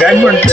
ಡೈಮಂಡ್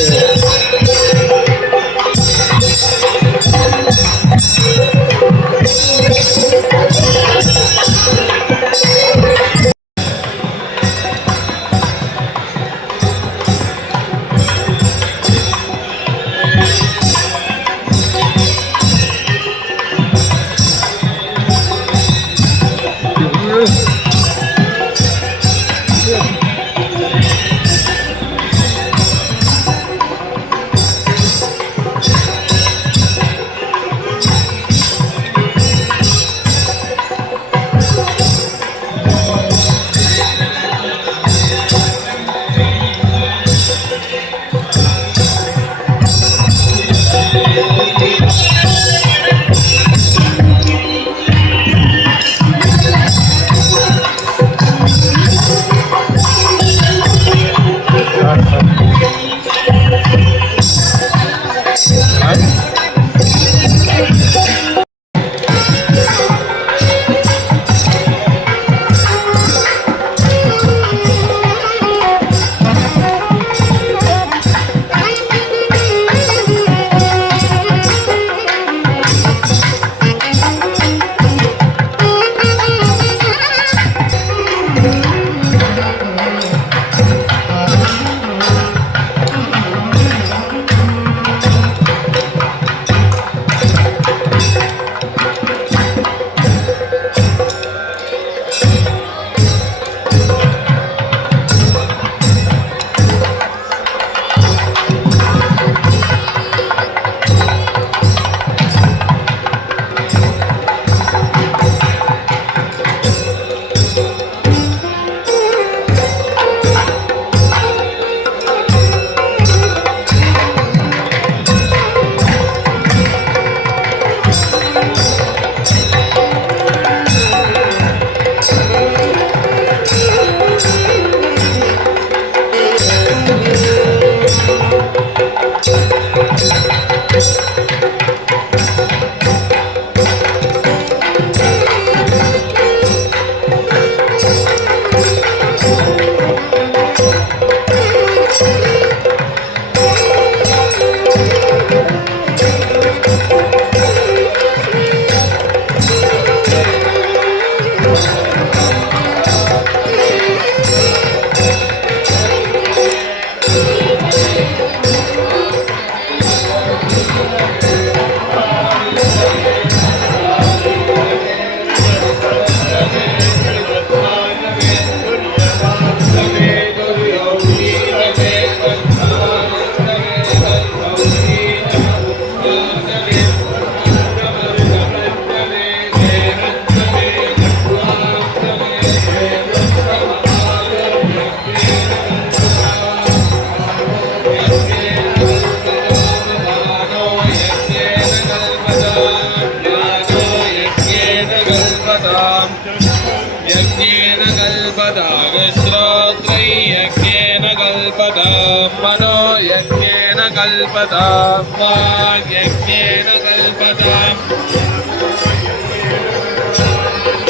कल्पतां वाग्यज्ञेन कल्पतां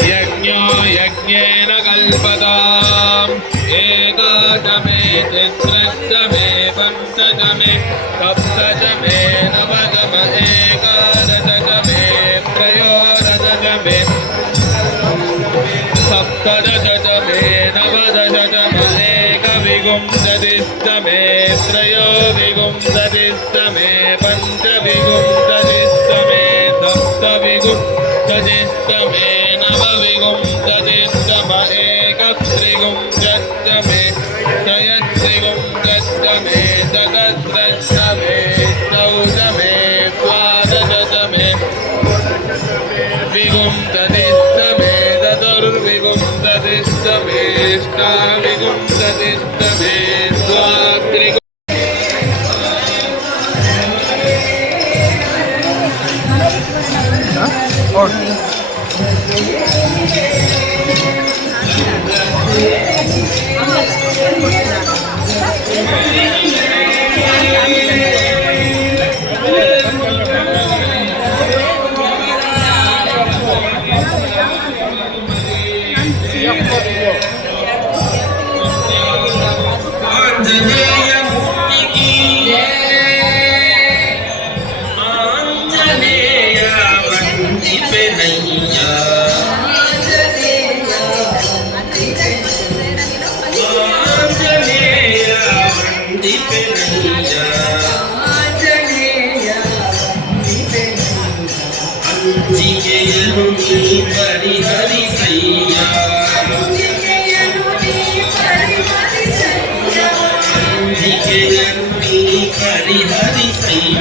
यज्ञो यज्ञेन कल्पताम् एकादमे चतुर्दमे पञ्चदमे सप्तदमे नवदम एकादशदमे त्रयोदशदमे सप्तदशदमे नवदशदम एकविंशतिस्तमे त्रयोविंशतिस्तमे पञ्चविंशतिस्तमे सप्तविंशतिस्तमे नवविंशतिस्तम एकत्रिंशत्तमे त्रयत्रिंशत्तमे चतुर्दशतमे चौदमे द्वादशतमे विंशतिस्तमे चतुर्विंशतिस्तमे अष्टाविंशतिस्तमे द्वात्रिंशत् और ಅಂಜಿಕೆಯನ್ನು ನೀ ಪರಿಹರಿಸಯ್ಯ ಅಂಜಿಕೆಯನ್ನು ನೀ ಪರಿಹರಿಸಯ್ಯ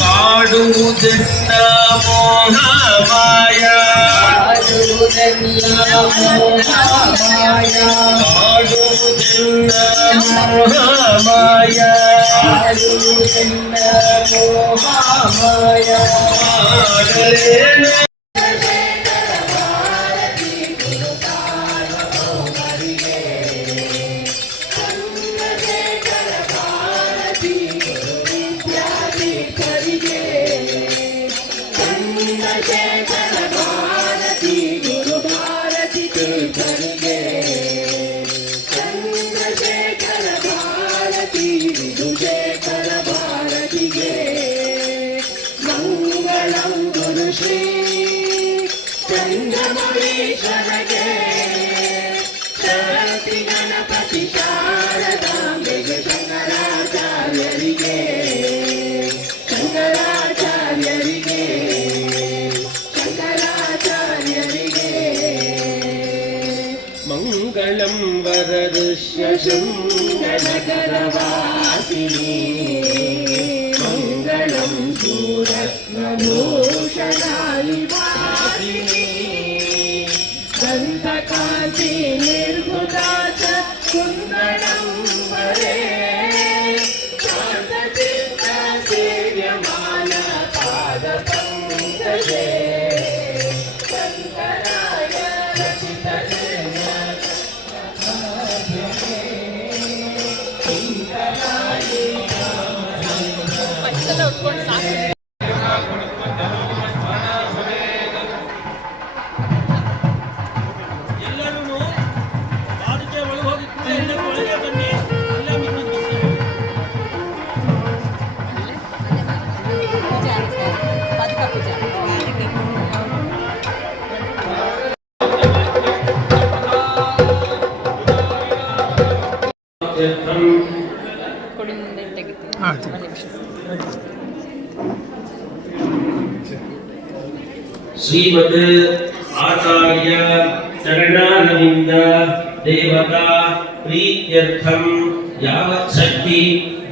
ಕಾಡುವುದನ್ನ ಮೋಹಮಾಯ ಕಾಡುವುದನ್ನ ಮೋಹಮಾಯ ಮಂಗಳಂ ವರದೃಶ್ಯ ಶೃಂಗನಗರವಾಸಿನಿ ಮಂಗಳಂ ಸೂರತ್ನಭೂಷಣಾಲಿವಾಸಿನಿ ದಂತಕಾಂತಿ ನಿರ್ಮುದಾ ಚ ಕುಂದಣಂ ವರೇ ಶಾಂತಚಿತ್ತ ಸೇವ್ಯಮಾನ ಪಾದ ಪಂಕಜೇ ಶಂಕರಾಯ ರಚಿತ ಎಲ್ಲರೂ ಅದಕ್ಕೆ ಒಳಗೆ ಹೋಗಿ ಒಳಗೆ ಬನ್ನಿ ಎಲ್ಲ ಕೊಡಿ ಮುಂದೆ ತೆಗಿತೀನಿ ಒಂದು ನಿಮಿಷ ಶ್ರೀಮದ್ ಆಚಾರ್ಯ ಚರಣಾರವಿಂದ ದೇವತಾ ಪ್ರೀತ್ಯರ್ಥಂ ಯಾವತ್ ಶಕ್ತಿ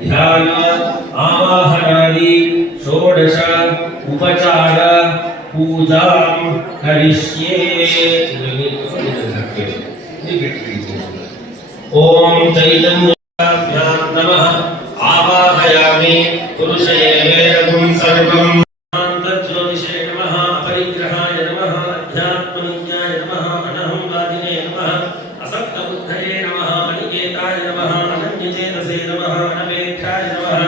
ಧ್ಯಾನ ಆವಾಹನಾದಿ ಷೋಡಶ ಉಪಚಾರ ಪೂಜಾಂ ಕರಿಷ್ಯೇ. ಓಂ ಚೈತನ್ಯಾಭ್ಯಾಂ ನಮಃ ಆವಾಹಯಾಮಿ ಪುರುಷಯೇ ವೇದಂ ಸರ್ವಂ ಜ್ಯೋತಿಷೇ ನಮಃ ಪರಿಗ್ರಹಾಯ ನಮಃ ಅಧ್ಯಾತ್ಮನಿತ್ಯಾಯ ನಮಃ ಅನಹಂವಾದಿನೇ ನಮಃ ಅಸಕ್ತಬುದ್ಧಯೇ ನಮಃ ಅನಿಕೇತಾಯ ನಮಃ ಅನನ್ಯಚೇತಸೇ ನಮಃ ಅನಪೇಕ್ಷಾಯ ನಮಃ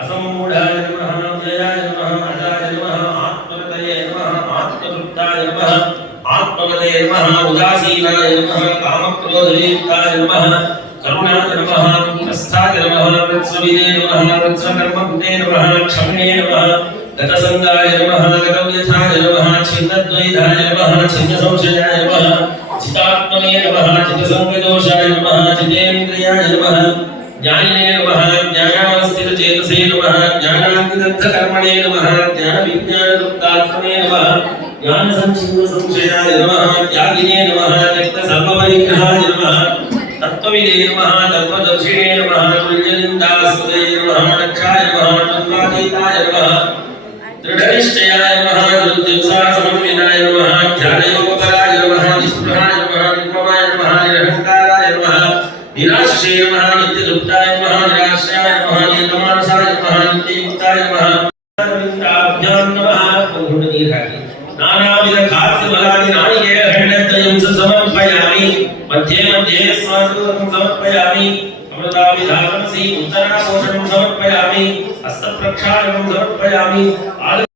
ಅಸಮ್ಮೂಢಾಯ ನಮಃ ವ್ಯಯಾಯ ನಮಃ ಅಜಾಯ ನಮಃ ಆತ್ಮಗತಯೇ ನಮಃ ಆತ್ಮತೃಪ್ತಾಯ ನಮಃ ಆತ್ಮಗತೇ ನಮಃ ಉದಾಸೀನಾಯ ನಮಃ ಕಾಮಕ್ರೋಧಯುಕ್ತಾಯ ನಮಃ ಕರುಣಾಯ ನಮಃ ಪ್ರಸ್ಥಾಯ ನಮಃ ವೃತ್ಸವಿನೇ ನಮಃ ವೃತ್ಸಕರ್ಮಭೂತೆ ನಮಃ ಕ್ಷಮ್ಯೇ ನಮಃ ಗತಸಂಗಾಯ ನಮಃ ಗತವ್ಯಥಾಯ ನಮಃ ಛಿನ್ನದ್ವೈತಾಯ ನಮಃ ಛಿನ್ನಸಂಶಯಾಯ ನಮಃ ಚಿತಾತ್ಮನೇ ನಮಃ ಚಿತ್ತಸಂಗದೋಷಾಯ ನಮಃ ಚಿತೇಂದ್ರಿಯಾಯ ನಮಃ ಜ್ಞಾನಿನೇ ನಮಃ ಜ್ಞಾನಾವಸ್ಥಿತಚೇತಸೇ ನಮಃ ಜ್ಞಾನಾಂಗಿದಗ್ಧಕರ್ಮಣೇ ನಮಃ ಜ್ಞಾನವಿಜ್ಞಾನಗುಪ್ತಾತ್ಮನೇ ನಮಃ ಜ್ಞಾನಸಂಚಿನ್ನಸಂಶಯಾಯ ನಮಃ ತ್ಯಾಗಿನೇ ನಮಃ ತ್ಯಕ್ತಸರ್ವಪರಿಗ್ರಹಾಯ ನಮಃ ತತ್ವವಿದೇ ನಮಃ ತತ್ವದರ್ಶಿನೇ ನಮಃ ತುಲ್ಯನಿಂದಾಸ್ಪದೇ ನಮಃ ದಕ್ಷಾಯ ನಮಃ ತತ್ವಾತೀತಾಯ ನಮಃ ದೃಢನಿಶ್ಚಯಾಯ ನಮಃ ಧೃತ್ಯುತ್ಸಾಹಸಮನ್ವಿತಾಯ ನಮಃ ಧ್ಯಾನಯೋಗಪರಾಯ ನಮಃ ನಿಸ್ಪೃಹಾಯ ನಮಃ ನಿರ್ಮಮಾಯ ನಮಃ ನಿರಹಂಕಾರಾಯ ನಮಃ ನಿರಾಶ್ರಯ ನಮಃ ನಿತ್ಯತೃಪ್ತಾಯ ನಮಃ ನಿರಾಶ್ರಯಾಯ ನಮಃ ನಿಯತಮಾನಸಾಯ ನಮಃ ನಿತ್ಯಯುಕ್ತಾಯ ನಮಃ ಅರವಿಂದಾಭ್ಯಾಂ ನಮಃ ಒಂದು ನೀರು ಹಾಕಿ ನಾನಾವಿಧ ಖಾದ್ಯಬಲಾದಿ ನಾಳಿಕೇಯ ಖಂಡತ್ರಯಂ ಸಮರ್ಪಯಾಮಿ ಮಧ್ಯೆ ಮಧ್ಯೆ ಸ್ವಾದುಕಂ प्रक्षालनं समर्पयामि आदित्यवर